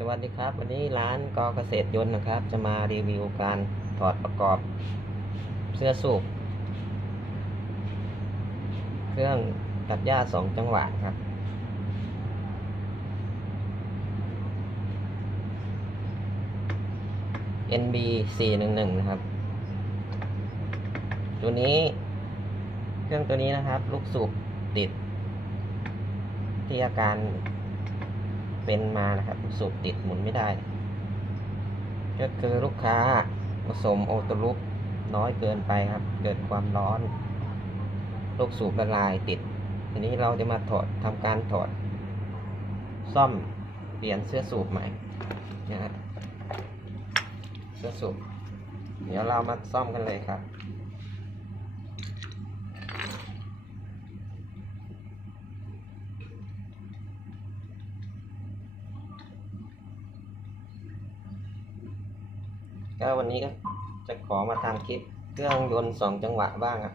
สวัสดีครับ วันนี้ร้านกอเกษตรยนต์นะครับ จะมารีวิวการถอดประกอบ เสื้อสูบเครื่องตัดหญ้าสองจังหวะครับ NB 411นะครับ ตัวนี้ เครื่องตัวนี้นะครับ ลูกสูบติด ที่อาการ เป็นมานะครับ สูบติดหมุนไม่ได้ ก็คือลูกค้าผสมโอตลุกน้อยเกินไปครับ เกิดความร้อนลูกสูบละลายติด ทีนี้เราจะมาถอดทำการถอด ซ่อมเปลี่ยนเสื้อสูบใหม่นะครับเสื้อสูบเดี๋ยวเรามาซ่อมกันเลยครับ ก็วันนี้ก็จะขอมาทำคลิปเครื่องยนต์สองจังหวะบ้างครับ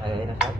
อะไรนะครับ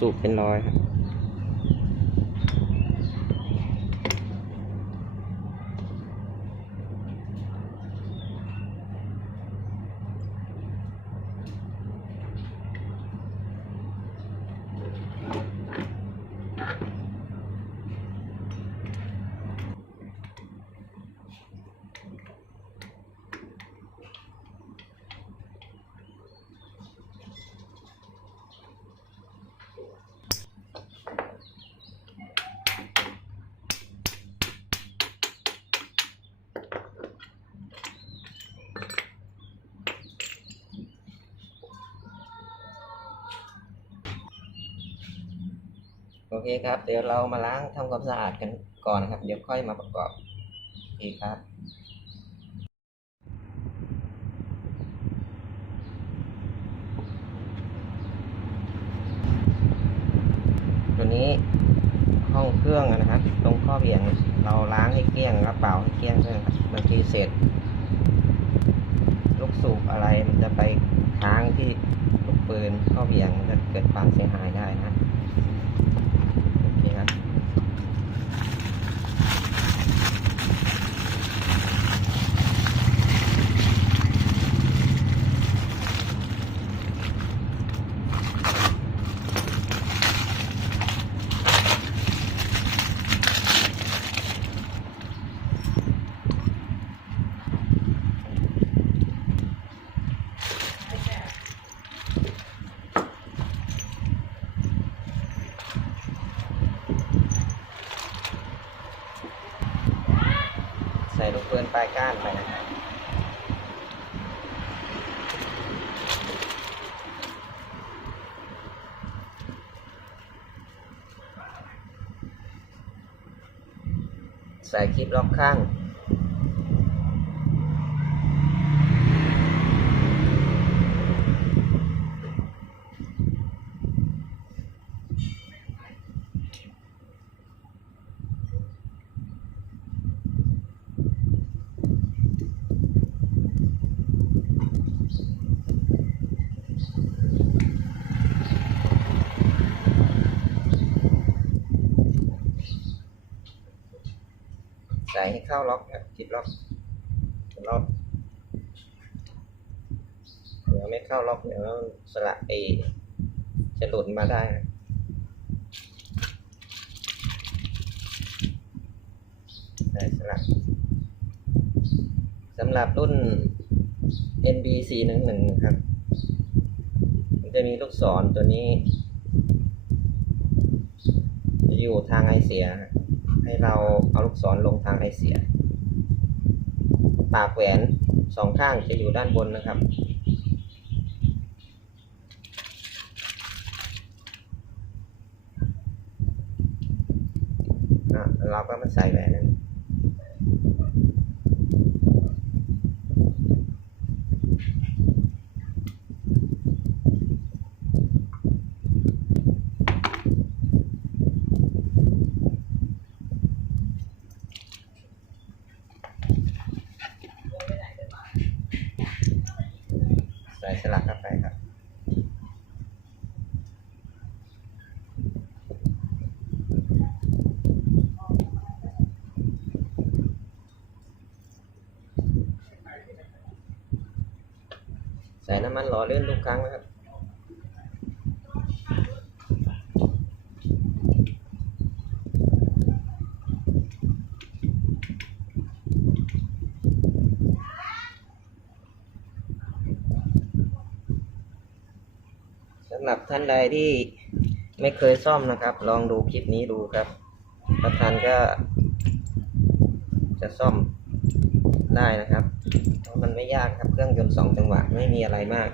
สูบเป็นร้อยครับ เคครับ เดี๋ยวเรามาล้างทำความสะอาดกันก่อนนะครับ เดี๋ยวค่อยมาประกอบโอเคครับตัวนี้ห้องเครื่องนะครับ ตรงข้อเบี่ยงเราล้างให้เกลี้ยงแล้วเป่าให้เกลี้ยงด้วยนะครับบางทีเสร็จลูกสูบอะไรมันจะไปค้างที่ลูกปืนข้อเบี่ยงมันจะเกิดความเสียหายได้นะโอเคครับ ปืนปลายก้านไปนะครับใส่คลิปล็อกข้าง ใส่ให้ เข้าล็อกครับจิดล็อกล็อกเดี๋ยวไม่เข้าล็อกเดี๋ยวสละเอจะหลุดมาได้นะสลักสำหรับรุ่น NB 4 1 1ครับ มันจะมีลูกศรตัวนี้ อยู่ทางไอเสีย ให้เราเอาลูกศรลงทางไอเสีย ปากแหวนสองข้างจะอยู่ด้านบนนะครับ เราก็มาใส่แหวนนั้น ใส่สลักเข้าไปครับใส่น้ำมันหล่อเลื่นทุกครั้งนะครับ สำหรับ ท่านใดที่ไม่เคยซ่อมนะครับ ลองดูคลิปนี้ดูครับถ้าทันก็ จะซ่อมได้นะครับเพราะมันไม่ยากครับเครื่องยนต์สองจังหวะไม่มีอะไรมาก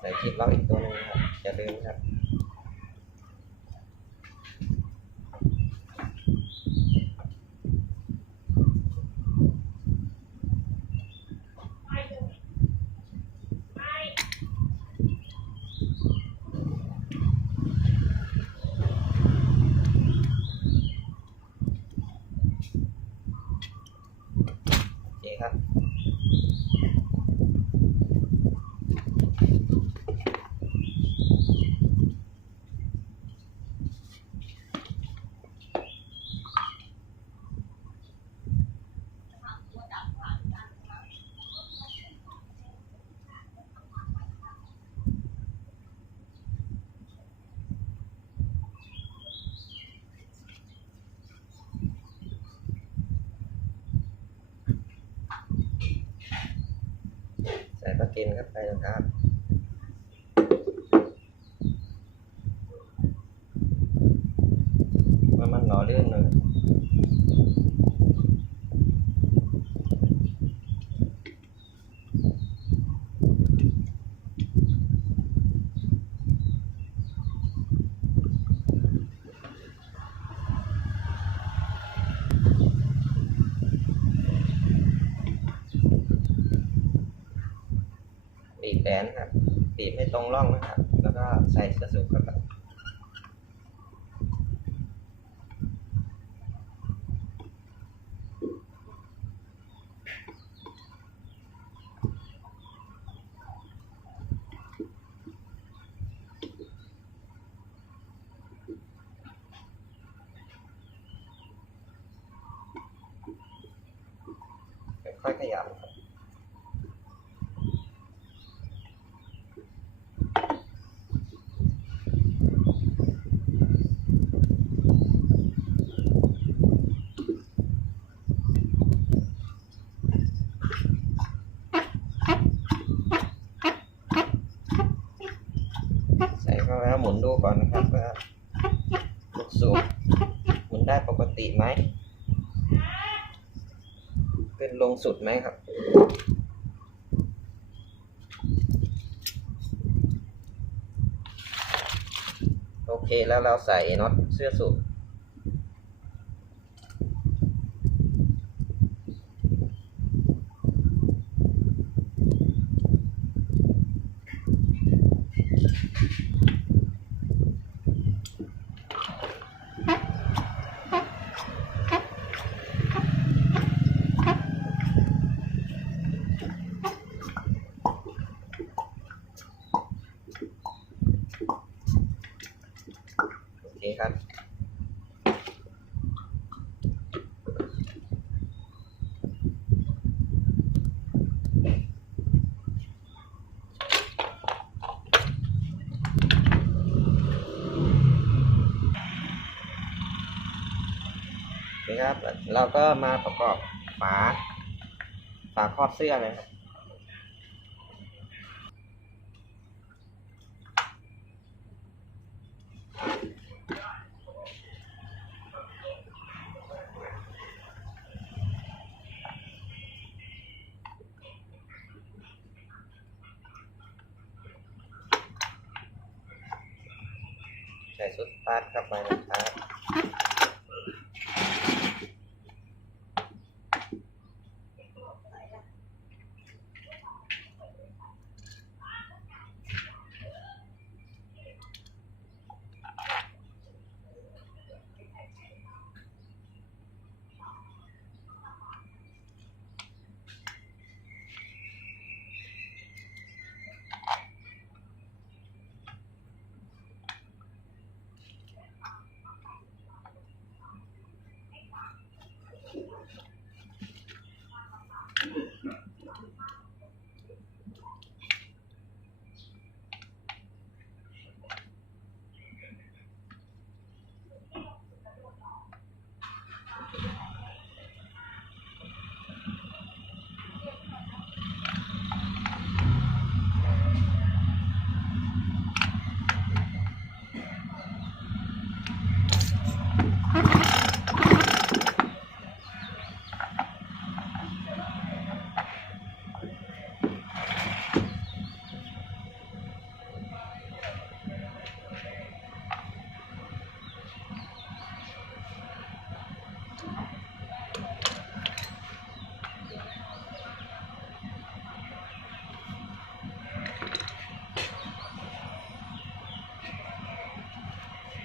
ใส่คลิปล็อกอีกตัวหนึงครับอย่าลืมครับ เกนเข้าไปนะครับ ว่ามันหล่อลื่นเลย น ครับบีบให้ตรงร่องนะครับ แล้วก็ใส่เสื้อสูทเข้าไปค่อยขยับครับ ใส่เข้าไปแล้วหมุนดูก่อนนะครับว่าลูกสูบหมุนได้ปก ติไหมเป็นลงสุดไหมครับ โอเคแล้วเราใส่น็อตเสื้อสูทโอเคครับ ครับ เราก็มาประกอบฝาฝาครอบเสื้อเลยครับ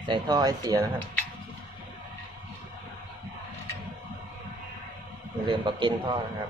ใส่ท่อไอเสียนะครับอย่าลืมปลักกินท่อนะครับ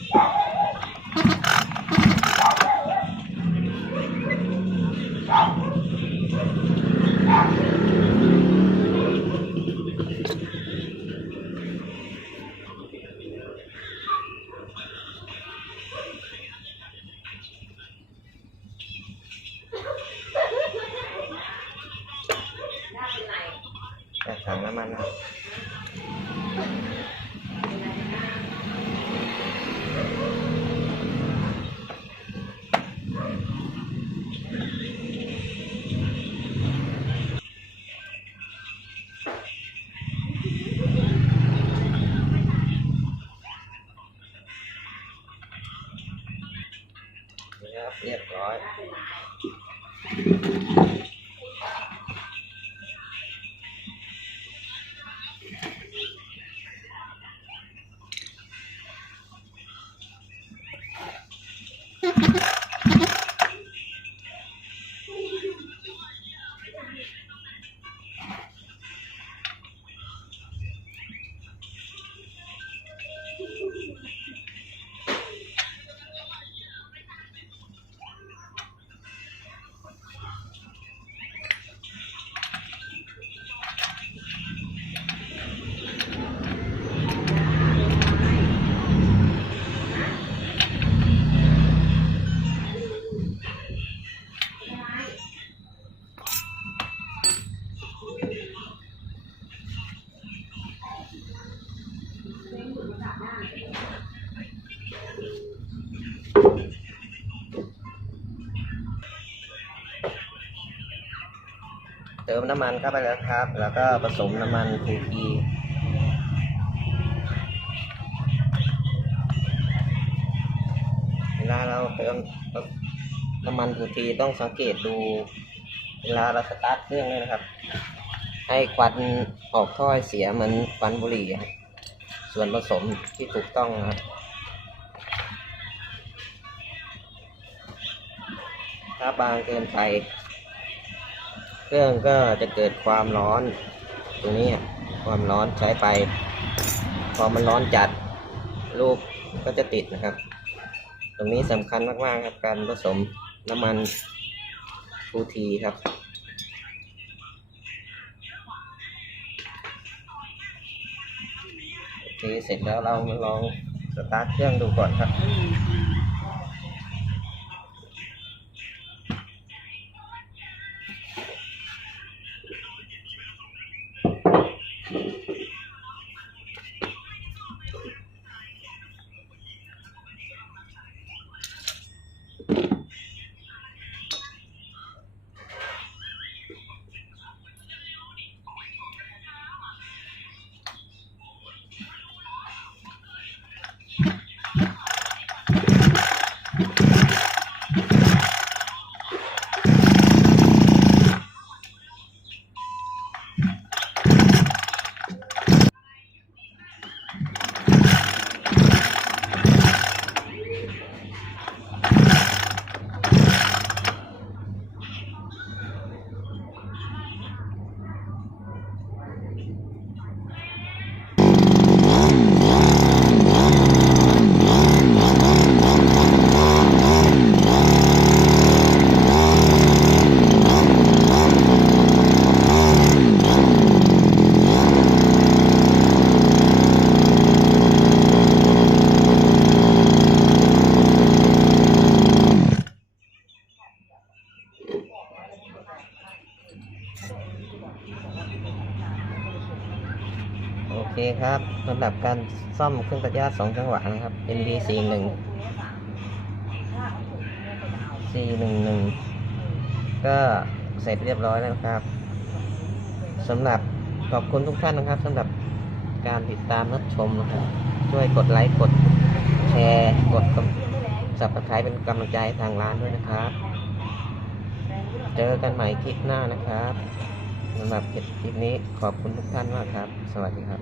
Wow. มน้ำมันเข้าไปแล้วครับ แล้วก็ผสมน้ำมันทูทีเวลาเราเติมน้ำมันทูทีต้องสังเกตดูเวลาเราสตาร์ทเครื่องเลยนะครับ ให้ควันออกถ้อยเสียเหมือนควันบุหรี่ครับส่วนผสมที่ถูกต้องนะครับถ้าบางเกินไป รื่องก็จะเกิดความร้อน ตรงนี้ความร้อนใช้ไป พอมันร้อนจัดลูกก็จะติดนะครับ ตรงนี้สำคัญมากๆครับการผสมน้ำมันทูทีครับโอเคเสร็จแล้วเรามาลองสตาร์ทเครื่องดูก่อนครับ เคครับสำหรับการซ่อมเครื่องตัดหญ้าสองจังหวะนะครับ ND 4 1 4 1 1ก็เสร็จเรียบร้อยแล้วครับสำหรับขอบคุณทุกท่านนะครับสำหรับการติดตามรับชมนะครับ ช่วยกดไลค์กดแชร์ กดสับสไครเป็นกำลังใจทางร้านด้วยนะครับ เจอกันใหม่คลิปหน้านะครับ สำหรับคลิปนี้ขอบคุณทุกท่านมากครับ สวัสดีครับ